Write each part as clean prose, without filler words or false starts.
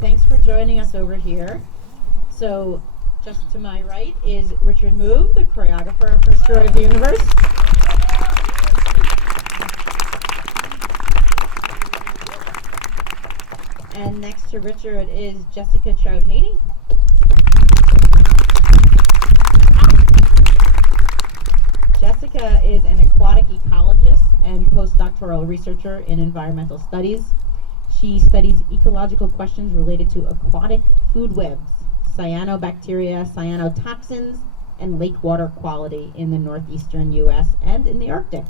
Thanks for joining us over here. So, just to my right is Richard Move, the choreographer of Herstory of the Universe. And next to Richard is Jessica Trout-Haney. Jessica is an aquatic ecologist and postdoctoral researcher in environmental studies. She studies ecological questions related to aquatic food webs, cyanobacteria, cyanotoxins, and lake water quality in the northeastern U.S. and in the Arctic.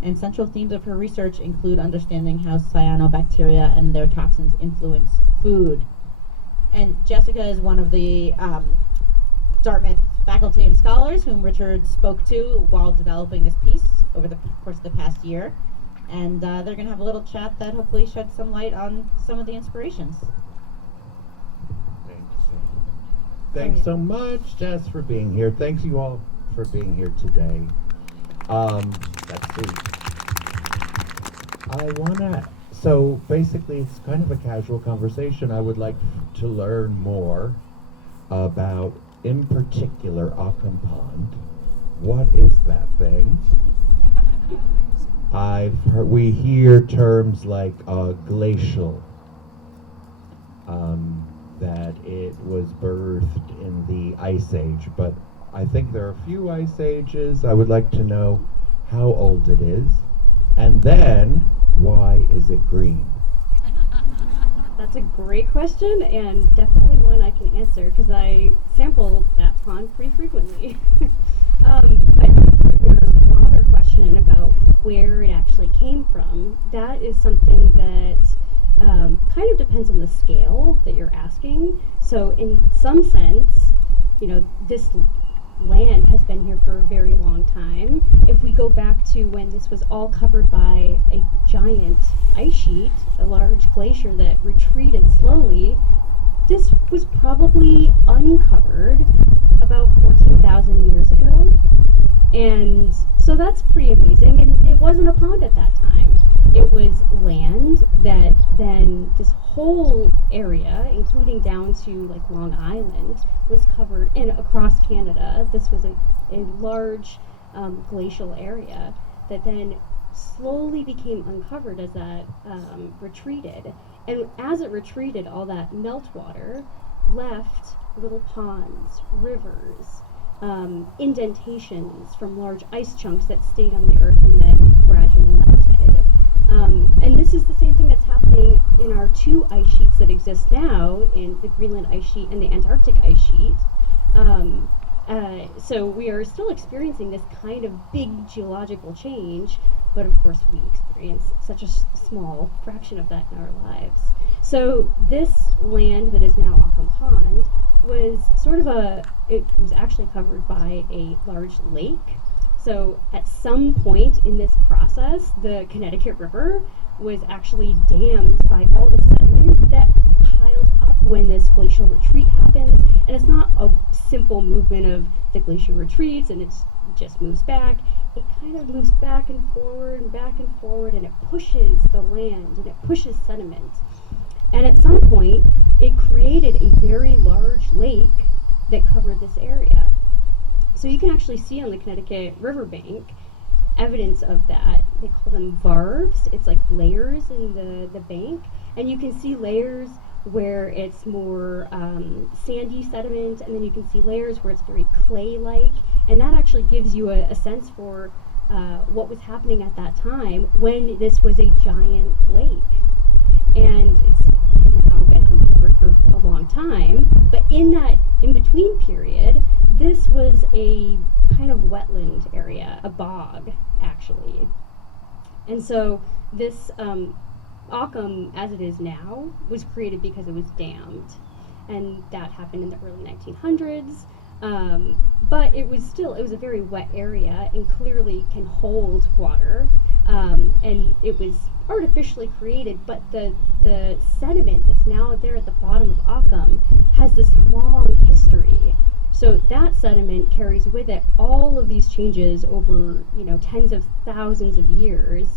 And central themes of her research include understanding how cyanobacteria and their toxins influence food. And Jessica is one of the Dartmouth faculty and scholars whom Richard spoke to while developing this piece over the course of the past year. And they're going to have a little chat that hopefully sheds some light on some of the inspirations. Thanks so much, Jess, for being here. Thanks you all for being here today. Let's see. So basically it's kind of a casual conversation. I would like to learn more about, in particular, Occom Pond. What is that thing? We hear terms like glacial, that it was birthed in the Ice Age, but I think there are a few Ice Ages. I would like to know how old it is, and then why is it green? That's a great question, and definitely one I can answer because I sample that pond pretty frequently. But for your broader question about where it actually came from, that is something that kind of depends on the scale that you're asking. So in some sense, this land has been here for a very long time. If we go back to when this was all covered by a giant ice sheet, a large glacier that retreated slowly, this was probably uncovered about 14,000 years ago. And so that's pretty amazing. And it wasn't a pond at that time. It was land that then this whole area, including down to like Long Island, was covered, and across Canada. This was a large glacial area that then slowly became uncovered as that retreated. And as it retreated, all that meltwater left little ponds, rivers, indentations from large ice chunks that stayed on the earth and then gradually melted. And this is the same thing that's happening in our two ice sheets that exist now, in the Greenland ice sheet and the Antarctic ice sheet. So we are still experiencing this kind of big geological change, but of course we experience such a small fraction of that in our lives. So this land that is now Occom Pond was it was actually covered by a large lake. So at some point in this process, the Connecticut River was actually dammed by all the sediment that piles up when this glacial retreat happens. And it's not a simple movement of the glacier retreats and it just moves back. It kind of moves back and forward, and it pushes the land and it pushes sediment. And at some point, it created a very large lake that covered this area. So you can actually see on the Connecticut riverbank evidence of that. They call them varves. It's like layers in the bank. And you can see layers where it's more sandy sediment, and then you can see layers where it's very clay-like. And that actually gives you a sense for what was happening at that time when this was a giant lake. And it's now been uncovered for a long time. But in that in-between period, this was a kind of wetland area, a bog, actually. And so this Occom, as it is now, was created because it was dammed. And that happened in the early 1900s. But it was a very wet area and clearly can hold water. And it was artificially created, but the sediment that's now there at the bottom of Occom has this long history. So that sediment carries with it all of these changes over, tens of thousands of years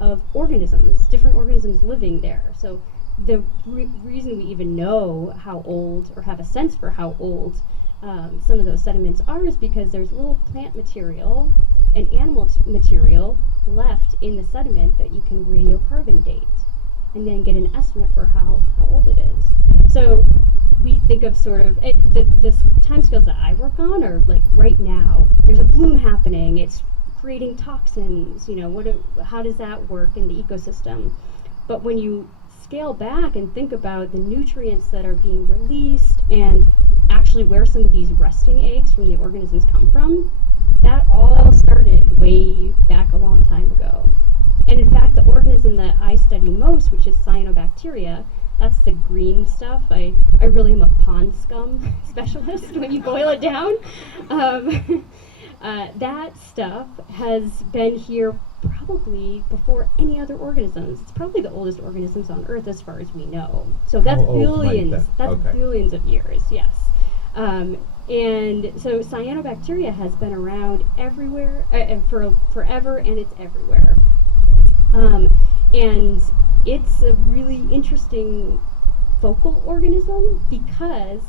of organisms, different organisms living there. So the reason we even know how old, or have a sense for how old some of those sediments are, is because there's little plant material and animal material left in the sediment that you can radiocarbon date and then get an estimate for how old it is. So we think of sort of the timescales that I work on are like right now. There's a bloom happening. It's creating toxins. You know, how does that work in the ecosystem? But when you scale back and think about the nutrients that are being released and actually where some of these resting eggs from the organisms come from, that all started way back a long time ago. And in fact, the organism that I study most, which is cyanobacteria, that's the green stuff. I really am a pond scum specialist when you boil it down. That stuff has been here probably before any other organisms. It's probably the oldest organisms on Earth as far as we know. So that's billions. That's billions of years. Yes. And so cyanobacteria has been around everywhere for forever, and it's everywhere. And it's a really interesting focal organism because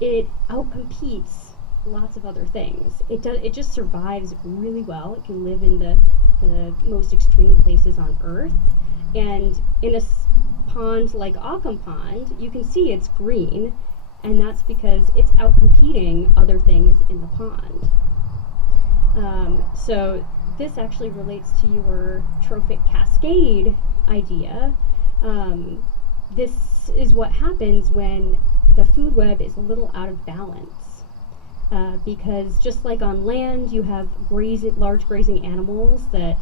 it outcompetes lots of other things. It just survives really well. It can live in the most extreme places on Earth. And in a pond like Occom Pond, you can see it's green, and that's because it's outcompeting other things in the pond. So this actually relates to your trophic cascade idea. This is what happens when the food web is a little out of balance. Because just like on land, you have large grazing animals that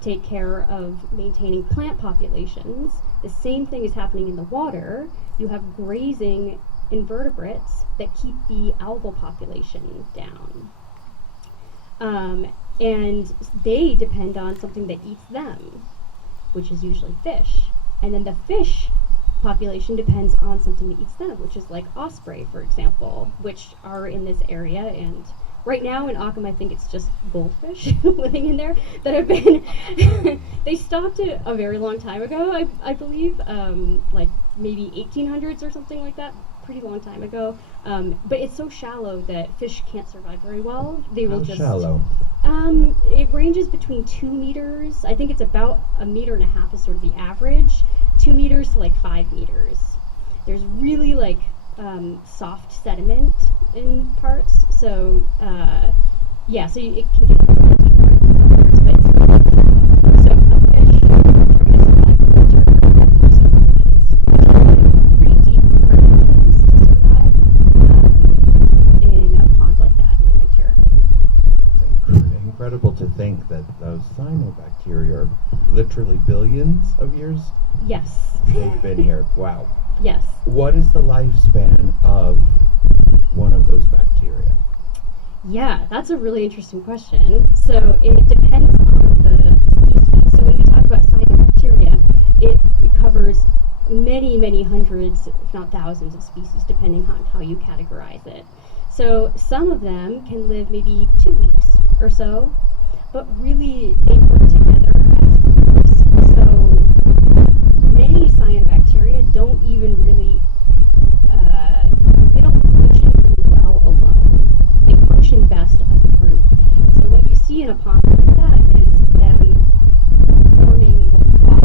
take care of maintaining plant populations. The same thing is happening in the water. You have grazing invertebrates that keep the algal population down. And they depend on something that eats them, which is usually fish. And then the fish population depends on something that eats them, which is like osprey, for example, which are in this area. And right now in Occom, I think it's just goldfish living in there that have been, they stopped it a very long time ago, I believe, like maybe 1800s or something like that, pretty long time ago. But it's so shallow that fish can't survive very well. They will just shallow? It ranges between 2 meters. I think it's about 1.5 meters is sort of the average. 2 meters to like 5 meters. There's really like soft sediment in parts, so yeah, so it can get a little deeper in some parts, but it's pretty shallow. So a fish trying to survive in winter just freezes pretty deep crevices to survive in a pond like that in the winter. It's incredible to think that those cyanobacteria are literally billions of years. Yes. They've been here. Wow. Yes. What is the lifespan of one of those bacteria? Yeah, that's a really interesting question. So it depends on the species. So when we talk about cyanobacteria, it covers many, many hundreds, if not thousands of species, depending on how you categorize it. So some of them can live maybe 2 weeks or so, but really they work together as groups. So many cyanobacteria don't even really, they don't function really well alone. They function best as a group. So what you see in a pond like that is them forming what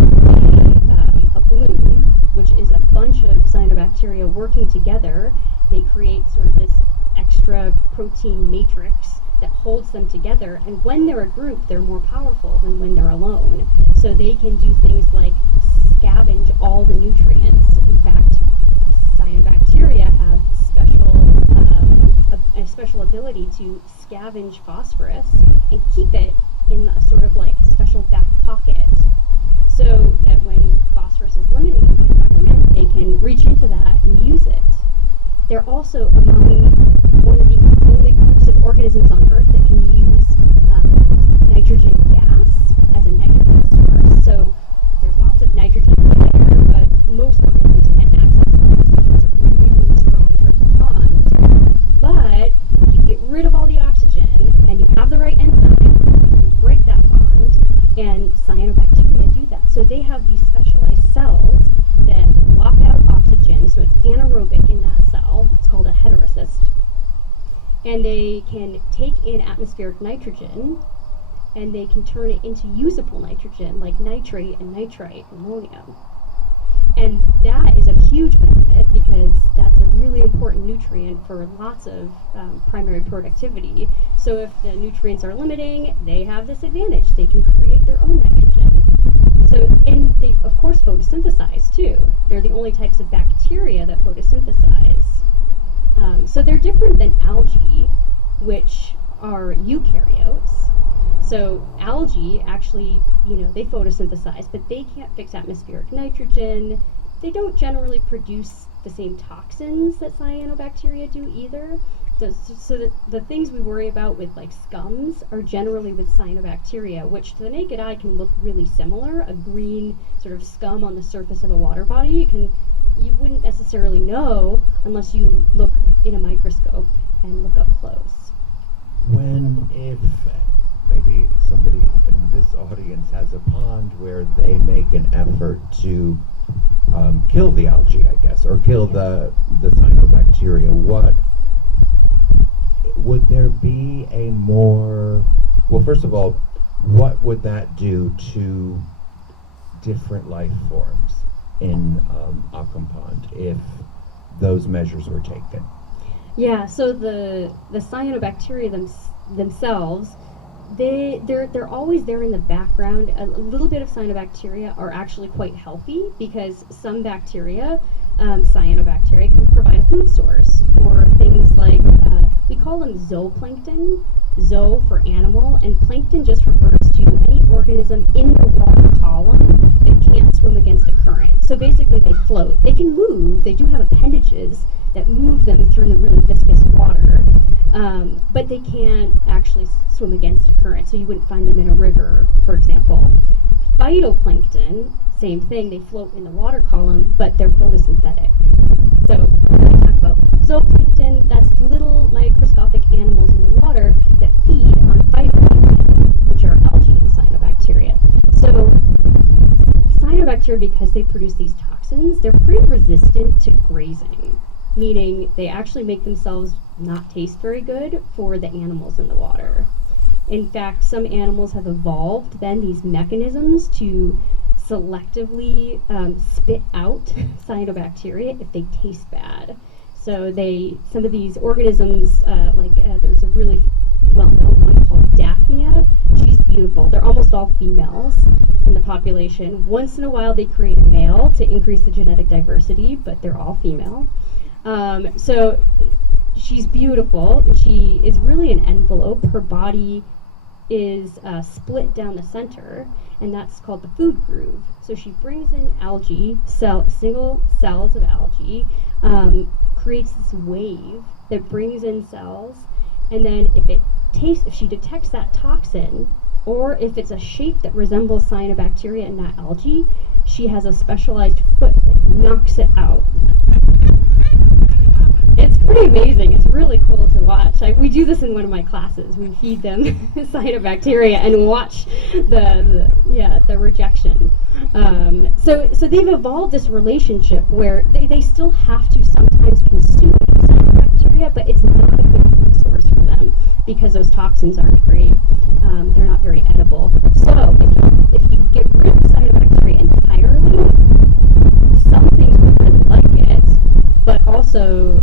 we call a bloom, which is a bunch of cyanobacteria working together. They create sort of this extra protein matrix that holds them together, and when they're a group, they're more powerful than when they're alone. So they can do things like scavenge all the nutrients. In fact, cyanobacteria have a special ability to scavenge phosphorus and keep it in a sort of like special back pocket, so that when phosphorus is limiting in the environment, they can reach into that and use it. They're also among one of the only groups of organisms on Earth that can use nitrogen gas as a nitrogen source. So there's lots of nitrogen in the air, but most organisms can't access it because it has a really, really strong triple bond. But if you get rid of all the oxygen and you have the right enzyme, you can break that bond, and cyanobacteria do that. So they have these specialized cells that And they can take in atmospheric nitrogen and they can turn it into usable nitrogen like nitrate and nitrite, ammonium. And that is a huge benefit because that's a really important nutrient for lots of primary productivity. So if the nutrients are limiting, they have this advantage. They can create their own nitrogen. So, and they, of course, photosynthesize too. They're the only types of bacteria that photosynthesize. So they're different than algae, which are eukaryotes. So algae actually, they photosynthesize, but they can't fix atmospheric nitrogen. They don't generally produce the same toxins that cyanobacteria do either. So the things we worry about with like scums are generally with cyanobacteria, which to the naked eye can look really similar. A green sort of scum on the surface of a water body you wouldn't necessarily know unless you look in a microscope and look up close. If maybe somebody in this audience has a pond where they make an effort to kill the algae, I guess, or kill the cyanobacteria, would there be well, first of all, what would that do to different life forms in Occom Pond if those measures were taken? Yeah, so the cyanobacteria themselves, they're always there in the background. A little bit of cyanobacteria are actually quite healthy because some bacteria, cyanobacteria, can provide a food source for things like, we call them zooplankton, zoo for animal, and plankton just refers to any organism in the water column that can't swim against a current. So basically they float. They can move, they do have appendages that move them through the really viscous water, but they can't actually swim against a current, so you wouldn't find them in a river, for example. Phytoplankton, same thing, they float in the water column, but they're photosynthetic. So when we talk about zooplankton, that's little microscopic animals in the water that feed on phytoplankton, which are algae and cyanobacteria. So cyanobacteria, because they produce these toxins, they're pretty resistant to grazing, meaning they actually make themselves not taste very good for the animals in the water. In fact, some animals have evolved then these mechanisms to selectively spit out cyanobacteria if they taste bad. So some of these organisms, there's a really well-known one called Daphnia. She's beautiful. They're almost all females in the population. Once in a while they create a male to increase the genetic diversity, but they're all female. So she's beautiful. She is really an envelope. Her body is split down the center, and that's called the food groove. So she brings in algae, single cells of algae, creates this wave that brings in cells, and then if she detects that toxin, or if it's a shape that resembles cyanobacteria and not algae, she has a specialized foot that knocks it out. It's pretty amazing. It's really cool to watch. We do this in one of my classes. We feed them cyanobacteria and watch the rejection. So they've evolved this relationship where they still have to sometimes consume cyanobacteria, but it's not a good food source for them because those toxins aren't great. They're not very edible. So if you get rid of cyanobacteria entirely, some things will really like it, but also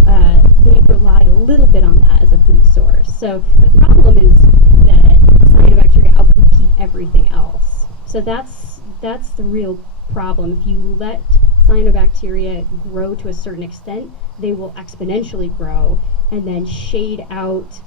they rely a little bit on that as a food source. So the problem is that cyanobacteria outcompete everything else. So that's the real problem. If you let cyanobacteria grow to a certain extent, they will exponentially grow and then shade out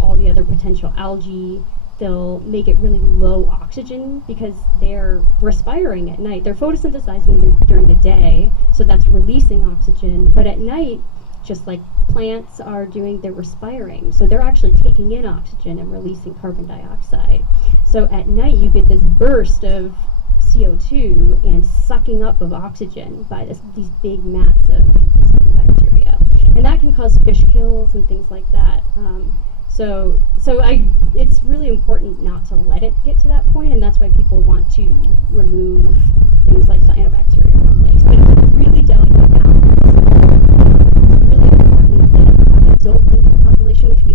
all the other potential algae. They'll make it really low oxygen because they're respiring at night. They're photosynthesizing during the day, so that's releasing oxygen. But at night, just like plants are doing, they're respiring. So they're actually taking in oxygen and releasing carbon dioxide. So at night, you get this burst of CO2 and sucking up of oxygen by these big mats of cyanobacteria. And that can cause fish kills and things like that. It's really important not to let it get to that point, and that's why people want to remove things like cyanobacteria from lakes. But it's a really delicate balance. It's really important that a zooplankton population, which we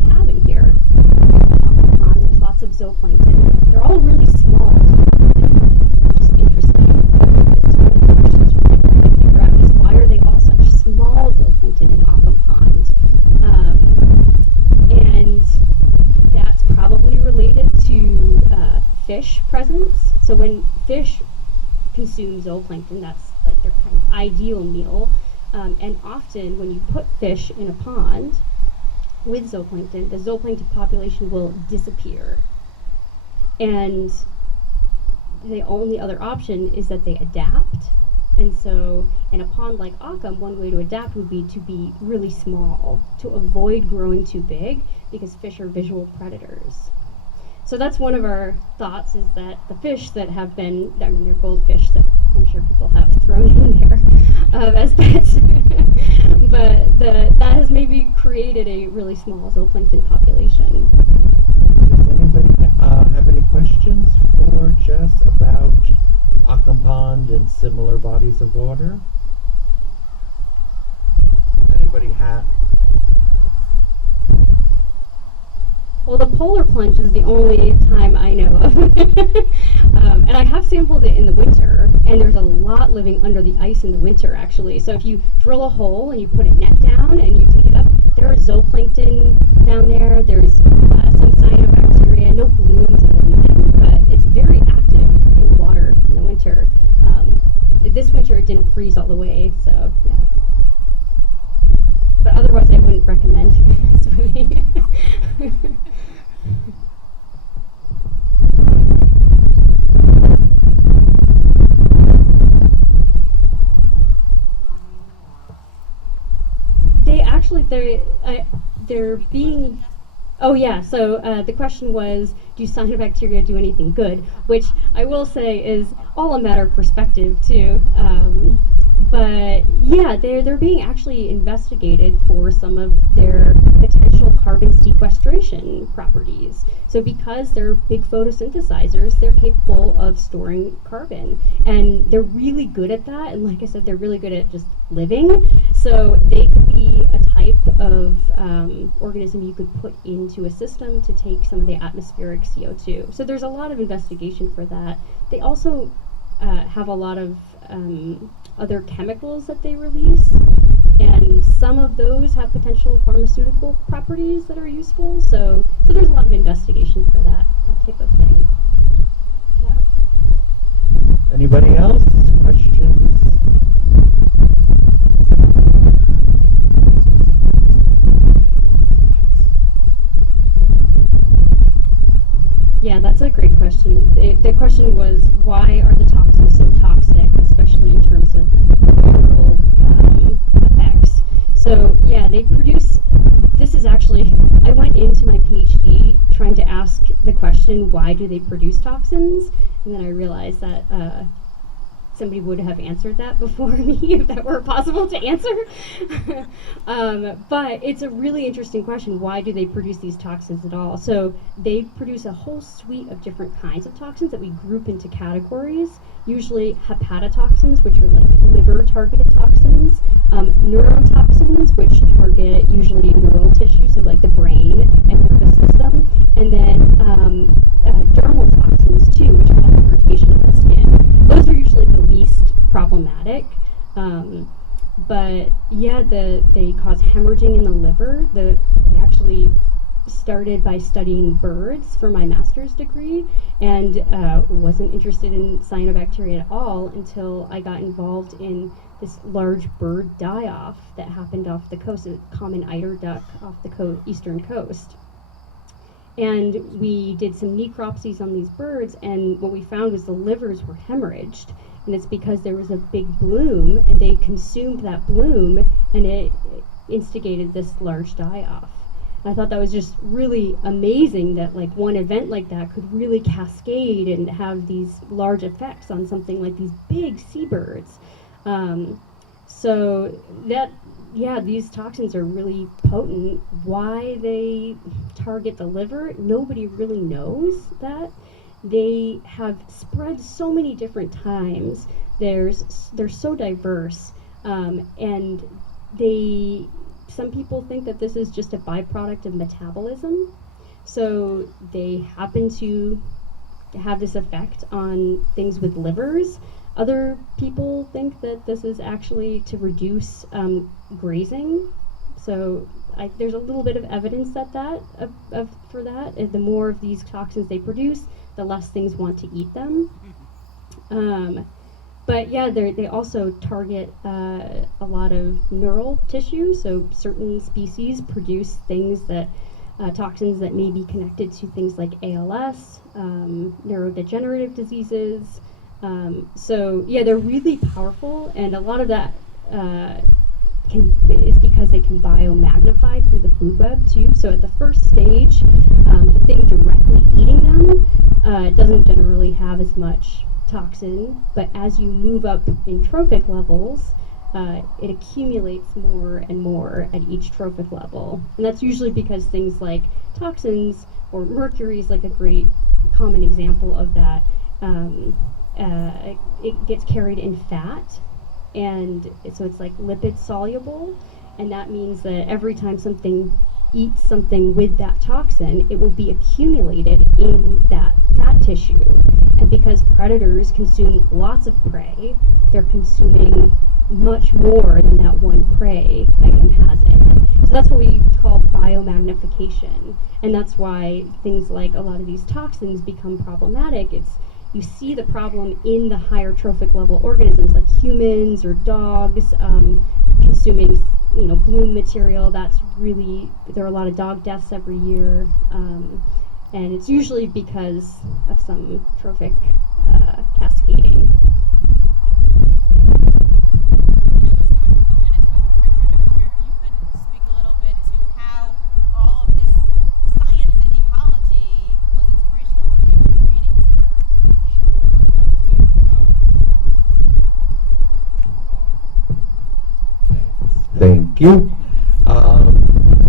So when fish consume zooplankton, that's like their kind of ideal meal. And often when you put fish in a pond with zooplankton, the zooplankton population will disappear. And the only other option is that they adapt. And so in a pond like Occom, one way to adapt would be to be really small, to avoid growing too big, because fish are visual predators. So that's one of our thoughts, is that the fish that have been, I mean, they're goldfish that I'm sure people have thrown in there as pets, but that has maybe created a really small zooplankton population. Does anybody have any questions for Jess about Occom Pond and similar bodies of water? Anybody have? Well, the polar plunge is the only time I know of. And I have sampled it in the winter, and there's a lot living under the ice in the winter, actually. So if you drill a hole and you put a net down and you take it up, there is zooplankton down there. There's some cyanobacteria, no blooms of anything, but it's very active in the water in the winter. This winter it didn't freeze all the way, so yeah. But otherwise I wouldn't recommend swimming. They're being. Oh yeah, so the question was, do cyanobacteria do anything good? Which I will say is all a matter of perspective too. But yeah, they're being actually investigated for some of their potential carbon sequestration properties. So because they're big photosynthesizers, they're capable of storing carbon. And they're really good at that. And like I said, they're really good at just living. So they could be a type of organism you could put into a system to take some of the atmospheric CO2. So there's a lot of investigation for that. They also have a lot of other chemicals that they release, and some of those have potential pharmaceutical properties that are useful. So there's a lot of investigation for that type of thing. Yeah. Anybody else? Questions? Yeah, that's a great question. The question was, why are the toxins so toxic, especially in terms of neural effects? So yeah, they produce. This is actually, I went into my PhD trying to ask the question, why do they produce toxins? And then I realized that somebody would have answered that before me if that were possible to answer. But it's a really interesting question. Why do they produce these toxins at all? So they produce a whole suite of different kinds of toxins that we group into categories. Usually hepatotoxins, which are like liver-targeted toxins, neurotoxins, which target usually neural tissue, so like the brain and nervous system, and then dermal toxins too, which cause irritation of the skin. Those are usually the least problematic. But yeah, they cause hemorrhaging in the liver. I actually started by studying birds for my master's degree, and wasn't interested in cyanobacteria at all until I got involved in this large bird die-off that happened off the coast, a common eider duck off the eastern coast. And we did some necropsies on these birds, and what we found was the livers were hemorrhaged. And it's because there was a big bloom, and they consumed that bloom, and it instigated this large die-off. And I thought that was just really amazing that like one event like that could really cascade and have these large effects on something like these big seabirds. So that, yeah, these toxins are really potent. Why they target the liver, nobody really knows that. They have spread so many different times. They're so diverse, and some people think that this is just a byproduct of metabolism. So they happen to have this effect on things with livers. Other people think that this is actually to reduce grazing. So there's a little bit of evidence for that. And the more of these toxins they produce, the less things want to eat them. But yeah, they also target a lot of neural tissue. So certain species produce things that toxins that may be connected to things like ALS, neurodegenerative diseases. So yeah, they're really powerful, and a lot of that is because they can biomagnify through the food web too. So at the first stage, the thing directly eating them doesn't generally have as much toxin, but as you move up in trophic levels, it accumulates more and more at each trophic level. And that's usually because things like toxins, or mercury is like a great common example of that. It gets carried in fat, and so it's like lipid soluble, and that means that every time something eats something with that toxin, it will be accumulated in that fat tissue. And because predators consume lots of prey, they're consuming much more than that one prey item has in it. So that's what we call biomagnification. And that's why things like a lot of these toxins become problematic. You see the problem in the higher trophic level organisms like humans or dogs consuming bloom material. That's really, there are a lot of dog deaths every year, and it's usually because of some trophic cascading. Thank you.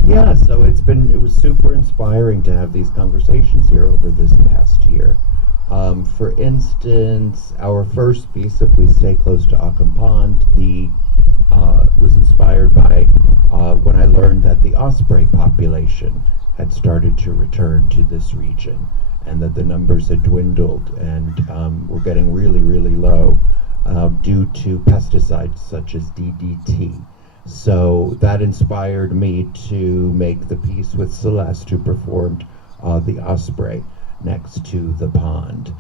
Yeah, so it was super inspiring to have these conversations here over this past year. For instance, our first piece, if we stay close to Occom Pond, was inspired by when I learned that the osprey population had started to return to this region, and that the numbers had dwindled and were getting really, really low due to pesticides such as DDT. So that inspired me to make the piece with Celeste, who performed the osprey next to the pond.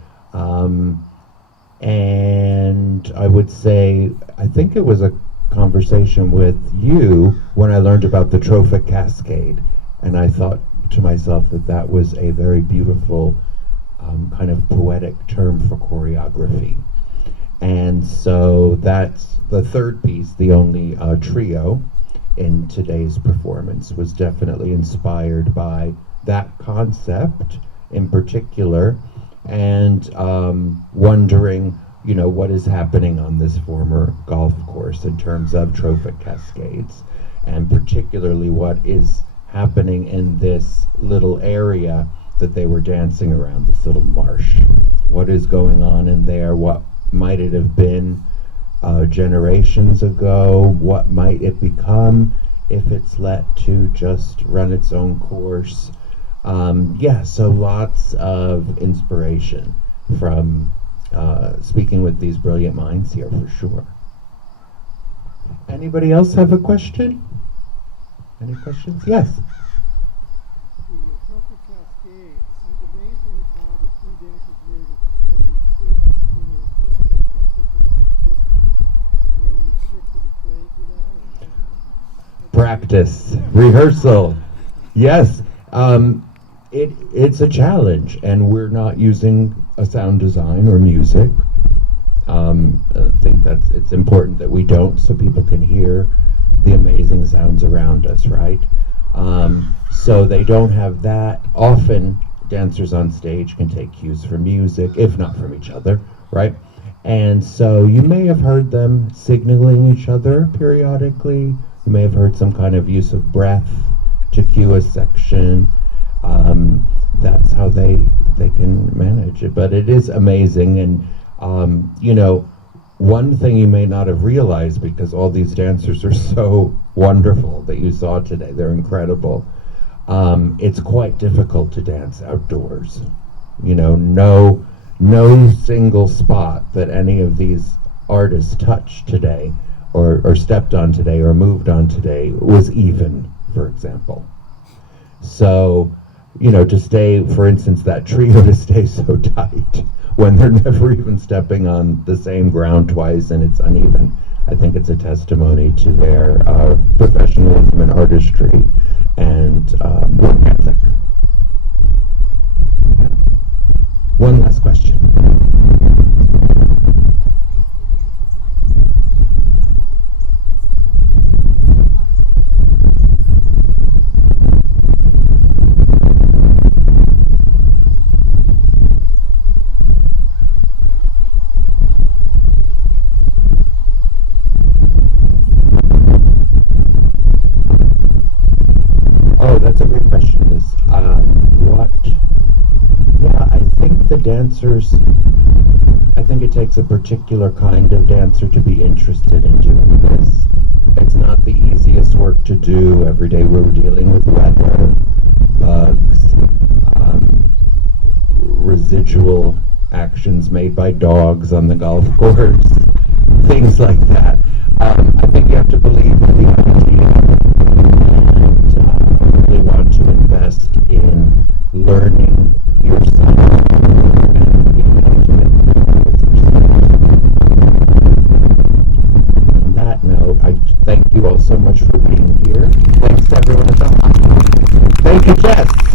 And I would say, I think it was a conversation with you when I learned about the trophic cascade, and I thought to myself that that was a very beautiful kind of poetic term for choreography. And so that's the third piece, the only trio in today's performance, was definitely inspired by that concept in particular, and wondering, what is happening on this former golf course in terms of trophic cascades, and particularly what is happening in this little area that they were dancing around, this little marsh. What is going on in there? What might it have been generations ago? What might it become if it's let to just run its own course? So lots of inspiration from speaking with these brilliant minds here, for sure. Anybody else have a question? Any questions? Yes. The trophic cascade. It's amazing how the three dancers were able to stay in sync when they were separated by such a large distance. Is there any trick to the trade for that? Practice, rehearsal. Yes. It's a challenge, and we're not using a sound design or music. I think it's important that we don't, so people can hear the amazing sounds around us, right? So they don't have that. Often dancers on stage can take cues from music, if not from each other, right? And so you may have heard them signaling each other periodically. You may have heard some kind of use of breath to cue a section. That's how they can manage it. But it is amazing, and one thing you may not have realized, because all these dancers are so wonderful that you saw today, they're incredible. It's quite difficult to dance outdoors. No single spot that any of these artists touched today or stepped on today or moved on today was even, for example. So, to stay, for instance, that trio to stay so tight when they're never even stepping on the same ground twice and it's uneven. I think it's a testimony to their professionalism and artistry and work ethic. Yeah. One last question. Oh, that's a great question. I think the dancers, I think it takes a particular kind of dancer to be interested in doing this. It's not the easiest work to do. Every day we're dealing with weather, bugs, residual actions made by dogs on the golf course, things like that. I think you have to believe in the idea and really want to invest in learning yourself and being intimate with yourself. On that note, I thank you all so much for being here. Thanks to everyone at the Thank you, Jess.